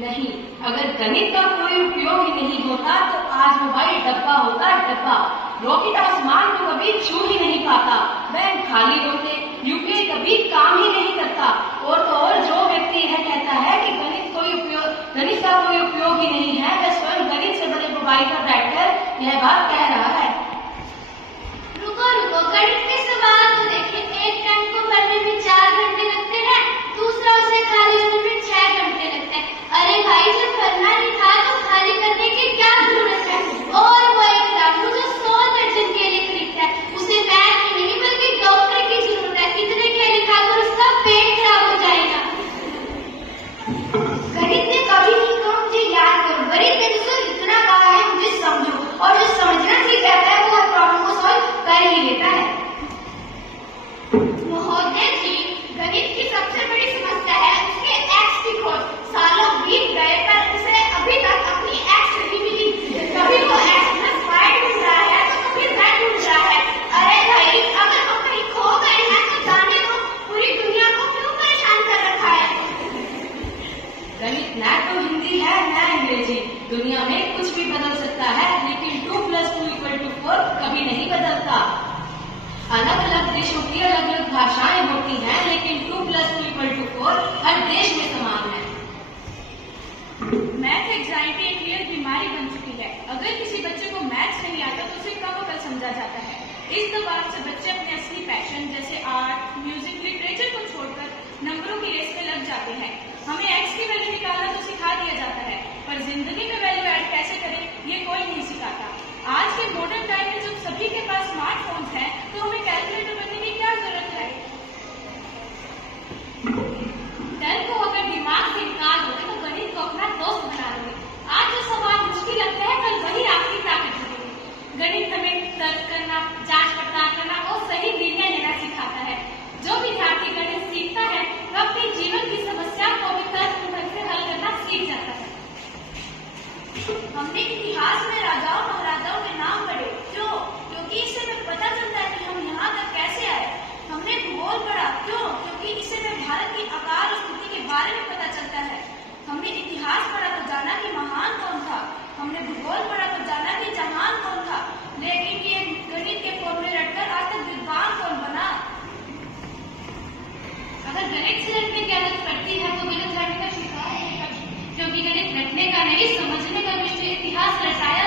नहीं, अगर गणित का कोई उपयोग ही नहीं होता तो आज मोबाइल डब्बा होता डब्बा। रॉकेट आसमान को कभी छू ही नहीं पाता, बैंक खाली होते, यूपीआई कभी काम ही नहीं करता। और तो और जो व्यक्ति यह कहता है कि गणित का कोई उपयोग ही नहीं है, वह स्वयं गणित से बने मोबाइल पर बैठकर यह बात कह रहा है। रुको रुको, गणित के सवाल तो देखिए। एक टन को भरने में 4 घंटे लगते हैं, दूसरा उसे खाली होने में 6 घंटे लगते हैं। अरे भाई, जब भरना नहीं था तो खाली करने की क्या जरूरत है? और वो एक डॉक्टर जो 100 दर्जन केले खरीदता है, उसे वैद्य की नहीं बल्कि डॉक्टर की जरूरत है। इतने केले खाकर उसका पेट खराब हो जाएगा। गणित ने कभी नहीं कहा मुझे याद करो, गणित ने मुझसे इतना कहा है मुझे समझो, और जो समझना सीख जाता है वो हर प्रॉब्लम को सॉल्व कर ही लेता है। महोदय जी, गणित की सबसे बड़ी समस्या है उसके एक्स की खोज। सालों बीत गए पर उसे अभी तक अपनी एक्स नहीं मिली। कभी वो एक्स प्लस वाई ढूंढ रहा है तो कभी जेड ढूंढ रहा है। अरे भाई, अगर हम कहीं खो गए हैं तो जाने दो, पूरी दुनिया को क्यों परेशान कर रखा है? गणित न तो हिंदी है न अंग्रेजी। दुनिया में कुछ भी बदल सकता है, लेकिन 2 + 2 = 4 कभी नहीं बदलता। अलग अलग देशों की अलग अलग भाषाएं होती हैं, लेकिन 2 + 2 = 4 हर देश में समान है। मैथ एंजाइटी एक रियल बीमारी बन चुकी है। अगर किसी बच्चे को मैथ्स नहीं आता तो उसे कम अकल समझा जाता है। इस दबाव से बच्चे अपने असली पैशन जैसे आर्ट, म्यूजिक, लिटरेचर को छोड़कर नंबरों की रेस में लग जाते हैं। हमें एक्स की वैल्यू निकालना तो सिखा दिया जाता है, पर जिंदगी में वैल्यू ऐड कैसे करें ये कोई नहीं सिखाता। आज के मॉडर्न टाइम में जब सभी के पास स्मार्टफोन्स हैं, तो हमें कैलकुलेटर बनने की क्या जरूरत है? डर को अगर दिमाग से निकाल दोगे तो गणित को अपना दोस्त बना लोगे। आज जो सवाल मुश्किल लगता है, कल वही आपकी ताकत होगी। गणित हमें तर्क करना, जांच पड़ताल करना और सही निर्णय लेना सिखाता है। जो विद्यार्थी गणित सीखता है वह अपने जीवन की समस्या को भी तर्कपूर्वक से हल करना सीख जाता है। हमने इतिहास में राजाओं महाराजाओं के नाम पढ़े। क्यों? क्योंकि इससे हमें पता चलता है कि हम यहाँ तक कैसे आए। हमने भूगोल पढ़ा। क्यों? क्योंकि इससे हमें भारत की आकार और स्थिति के बारे में पता चलता है। हमने इतिहास पढ़ा तो जाना कि महान कौन था। हमने भूगोल पढ़ा तो जाना कि जहान कौन था। लेकिन ये गणित के फॉर्मूले रटकर आज तक विद्वान कौन बना? अगर गणित से रटने की आदत पड़ती है तो गणित रटने का शिकार है, क्योंकि गणित रटने का नहीं समझने का विषय इतिहास रटाया